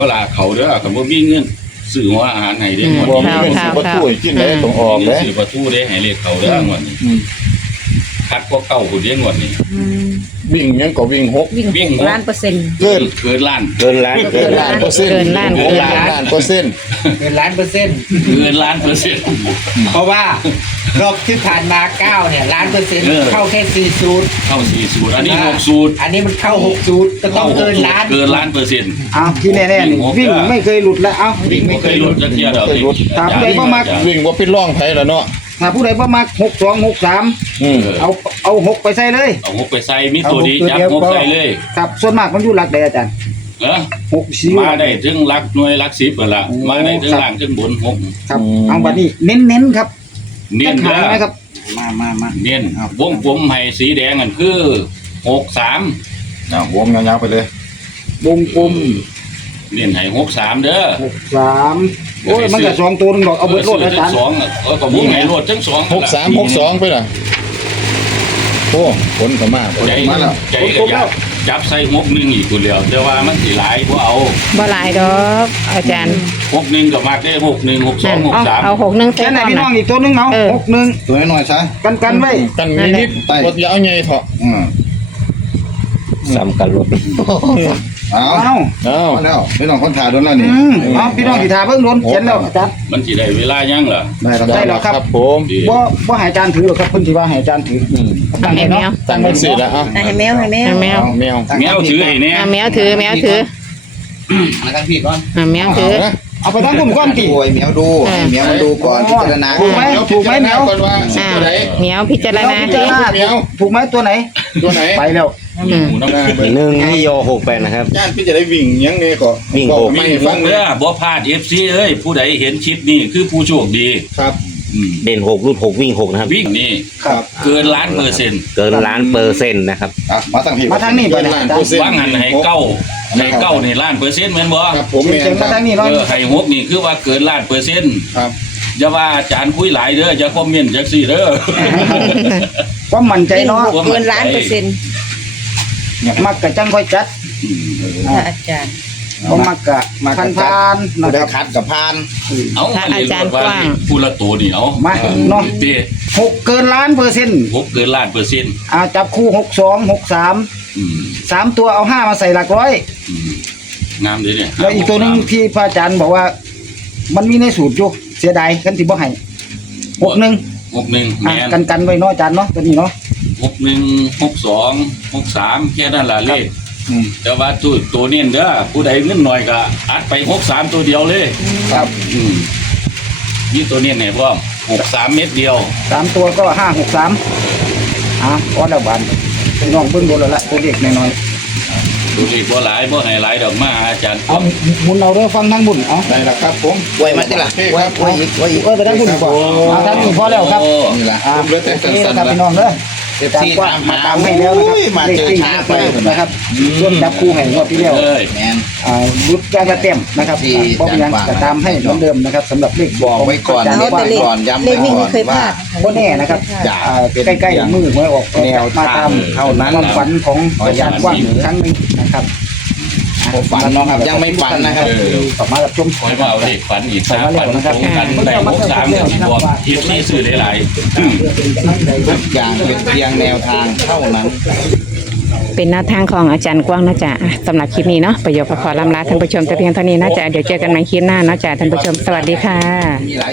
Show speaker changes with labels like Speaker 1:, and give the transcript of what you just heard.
Speaker 1: เวลาเขาเด้อเขาบ่มีเงินซื้อหัวอาหารให้เด้หมด
Speaker 2: บ่
Speaker 1: นี้
Speaker 2: มีเงินซื้อประตูให้กินได้ต้องออกเด้
Speaker 1: ซื้อประตูเด้ให้เลขเขาเด้อหมดนี้คัดพวกเก่าผู้เด้หมดนี้
Speaker 2: วิ่งยังก็วิ่ง6
Speaker 3: วิ่ง6%
Speaker 2: เกิน
Speaker 1: เกินล้าน
Speaker 2: เกินล้านเปอร์เซ็นต์
Speaker 4: เกินล้าน
Speaker 2: เกินล้านเปอร์เซ็นต์
Speaker 5: เกิน1,000,000%
Speaker 1: เกินล้านเปอร์เซ็นต์
Speaker 5: เพราะว่ารอบที่ผ่านมา9เนี่ย1,000,000%เข้าแค่4สูตร
Speaker 1: เข้า4สูตรอันนี้6สูตร
Speaker 5: อันนี้มันเข้า6สูตรก็ต้องเกินล้าน
Speaker 1: เกินล้านเปอร์เซ็นต์
Speaker 3: เอาที่แน่ๆนี่วิ่งไม่เคยหลุดแล้วเอา
Speaker 1: วิ่งไม่เคยหลุดจักเที่ยดอก
Speaker 3: ถามผู้ใดบ่มัก
Speaker 2: วิ่งบ่เป็นร่องไผแล้วเนาะ
Speaker 3: ถ้าผู้ใดบ่มัก6263เอา6ไปใส่เลย
Speaker 1: เอา6ไปใส่มีตัวดีจับ6ใส่เลย
Speaker 3: ครับส่วนมากมันอยู่หลักใดอาจารย์
Speaker 1: เออ
Speaker 3: 6สิ
Speaker 1: มาได้ถึงหลักหน่วยหลัก10นั่นล่ะมาได้ถึงล่างถึงบน6
Speaker 3: ครับเอาบัดนี้เน้นๆครับ
Speaker 1: เน้น
Speaker 3: หา
Speaker 1: เด้อ
Speaker 3: ไหมครับ
Speaker 5: มา
Speaker 1: เน้นวงกลมให้สีแดงนั่นคือ63
Speaker 2: วงยาวๆไปเลยว
Speaker 3: งกลม
Speaker 1: เน้นให้63เด้อ
Speaker 3: 63โอ้ยมันก็2ตัวนึงดอกเอาเบิดโลดอาจารย์
Speaker 1: สองก็วงให้โลดทั้ง2
Speaker 2: 63 62ไปล่ะโอ้ผลก็มา
Speaker 1: ใจ
Speaker 2: มาแล้ว
Speaker 1: ใจก็จับใส่61อีกคนเดียวแต่ว่ามันสิหลายบ่เอา
Speaker 4: บ่หลายดอกอาจารย์
Speaker 1: 61ก็มักได้61 62
Speaker 4: เอา
Speaker 1: 63
Speaker 4: 61ใส่
Speaker 3: แค่ไหน
Speaker 4: ก่อน
Speaker 3: พี่น้อ
Speaker 4: นะ
Speaker 3: งอีกตัวนึงเอา
Speaker 4: เออ
Speaker 3: 61
Speaker 2: ตัวน้อยๆซะ
Speaker 3: กันไว้
Speaker 2: กันนิดๆบ่ยาวใหญ่เถาะ
Speaker 6: ซ้ำกันรถ
Speaker 2: เอา
Speaker 3: เอา
Speaker 2: เอาแล้วพี่น้องคนถ่ายโดนแล้วนี่
Speaker 3: เอาพี่น้องที่ทาเบิ่งโดนเขียนแล้วอาจารย์
Speaker 1: มันสิได้เวลายังล่ะ
Speaker 3: ได้แล้วครับ
Speaker 2: ผม
Speaker 1: ดี
Speaker 3: บ่ให้อาจารย์ถือหรอกครับเพิ่นสิว่าให้อาจารย์ถือ
Speaker 4: ทำให้แมว
Speaker 2: ตั้งเป็นสิแล้วเอา
Speaker 3: ให้แมว
Speaker 4: ให้แมว
Speaker 2: แมว
Speaker 1: แมวถือให้แน่
Speaker 4: แมวถือแมวถือ
Speaker 5: มาทางพี่ก่อน
Speaker 4: แมวถือ
Speaker 3: เอาไปทั้งกลุ่มก้อนติ
Speaker 5: โอ้ยเหมียวดูให้เหมียวมาดูก่อนพิจารณา
Speaker 3: ถูกไหมถูกไหมแมว
Speaker 2: ก่อนว่า
Speaker 4: อ่า
Speaker 2: ตัวไหน
Speaker 4: แมวพิจารณา
Speaker 3: พิจารณา
Speaker 2: แมว
Speaker 3: ถูกไหมตัวไหน
Speaker 2: ตัวไหน
Speaker 3: ไปแล้ว
Speaker 4: อืม
Speaker 1: หมูน้ำขึ้น
Speaker 6: 1 โย68นะครับ
Speaker 2: ย่านพี่จะได้วิ่งยังไงก็
Speaker 6: วิ่ง
Speaker 2: บอก
Speaker 6: โบก
Speaker 2: ไม่
Speaker 1: มี
Speaker 2: ฟั
Speaker 1: ฟั
Speaker 2: ง
Speaker 1: ง
Speaker 2: เล
Speaker 1: เด้
Speaker 2: ย
Speaker 1: อบ่พลาด FC เอ้ยผู้ใดเห็นคลิปนี้คือผู้โชคดี
Speaker 2: ครับ
Speaker 6: เด่น6รุ่น6วิ่ง6นะครับ
Speaker 1: วิ่งนี่
Speaker 2: ครับ
Speaker 1: เกินล้านเปอร์เซ็นต์
Speaker 6: เกินล้านเปอร์เซ็นต์นะครับ
Speaker 2: มาตั้งพี่
Speaker 3: มาทางนี้ไป
Speaker 2: เกิน
Speaker 3: นะ
Speaker 2: ล้านเปอร์เซ็นต์
Speaker 1: ว่างันให้เก้าในล้านเปอร์เซ็นต์แม่นบ่
Speaker 2: ครับผม
Speaker 3: เสียงมาทางนี้
Speaker 1: เอ
Speaker 3: เนาะ
Speaker 1: อให้6นี่คือว่าเกินล้านเปอร์เซ็นต์
Speaker 2: ครับ
Speaker 1: อย่าว่าอาจารย์คุยหลายเด้ออย่าคอมเมนต์จักซี่เด้อ
Speaker 3: ความมั่นใจเนาะ
Speaker 1: เกินล้านเปอร์เซ็นต์
Speaker 3: มักกะจังค่อยจัด
Speaker 4: อาจารย์
Speaker 3: บ่มักกะพันๆนะ
Speaker 2: ได้
Speaker 3: ครับ
Speaker 2: คัดกับพาน
Speaker 1: เอาอาจารย์กว้างผู้ละตัวนี่เอา
Speaker 3: มาเนาะ
Speaker 1: เด้
Speaker 3: 6เกินล้านเปอร์เซ็นต์
Speaker 1: 6เกินล้านเปอร์เซ็นต์
Speaker 3: จับคู่62 63 3ตัวเอา5มาใส่หลักร้อย
Speaker 1: งามเด้เนี่ย
Speaker 3: แล้วอีกตัวนึงที่พระอาจารย์บอกว่า มันมีในสูตรอยู่เสียดายกันสิบ่ให้61
Speaker 1: 61แม่น
Speaker 3: กันไว้เนาะอาจารย์เนาะตัวนี้เนาะ
Speaker 1: 61 62 63แค่นั้นล่ะเลขแต่ว่าตัวเน้นเด้อผู้ใดเงินน้อยก็อัดไป63ตัวเดียวเลย
Speaker 3: ครับ
Speaker 1: นี่ตัวเน้นให้พร้อม63เม็ดเดียว
Speaker 3: 3ตัวก็563พอแล้วบานพี่น้องเบิ่งโดนแล้วละตัวเด็กน้อย
Speaker 1: ดูดิบ่หลายบ่ให้หลายดอกมาอาจารย์
Speaker 3: ๆเอาหมุนเอาเด้อฟังทางบุญเอา
Speaker 2: ได้แล้วครับผม
Speaker 5: ไว้มาติล่ะ
Speaker 2: โอเคครับ
Speaker 5: ไว้อีก
Speaker 3: ไปทางบุญดีกว่าเอาทางนี้พอแล้วครับ
Speaker 2: นี่แหละผมเหลือแต่
Speaker 3: โอเค
Speaker 2: สั้น
Speaker 3: ครับ
Speaker 2: ๆ
Speaker 3: พี่
Speaker 2: แล้ว
Speaker 3: น้องเด้อ
Speaker 5: เอฟซีตามหา
Speaker 3: ตามให้แล้วนะครับ
Speaker 5: มาเจอช้าไป
Speaker 3: นะครับส่วนจับคู่ให้งวดที่แล้ว
Speaker 1: เอ้ย
Speaker 5: แมน
Speaker 3: รุดการละเต็มนะครับ
Speaker 5: ที่
Speaker 3: ป้อมยังจะตามให้เหมือนเดิมนะครับสำหรับเลข
Speaker 5: บอกไว้ก่อน
Speaker 3: าจารย์
Speaker 5: เน้น
Speaker 3: ว่า
Speaker 5: ไว้ก่อนย้ำไว้ก่อนว่า
Speaker 3: บ่แน่นะครับ
Speaker 5: อย่าเป็น
Speaker 3: ใกล้ๆมือไว้ออก
Speaker 5: แนว
Speaker 3: มาตาม
Speaker 5: เท่านั้น
Speaker 3: ความฝันของอาจารย์กว้างอีกครั้งหนึงนะครับ
Speaker 5: ผมฝันเนาะครับยังไม่ฝันนะครับ
Speaker 3: กลับมารับชม
Speaker 1: คอยมาเอาเลขฝันอีก3ฝันตรงกันได้63เดือนที่บอกทีนี้ซื้อหลายๆ
Speaker 5: ทุกอย่างเป็นเพียงแนวทางเท่านั้น
Speaker 4: เป็นแนวทางของอาจารย์กว้างนะจ๊ะสำหรับคลิปนี้เนาะประโยคขอลำลาท่านผู้ชมแต่เพียงเท่านี้นะจ๊ะเดี๋ยวเจอกันใหม่คลิปหน้าเนาะจ๊ะท่านผู้ชมสวัสดีค่ะ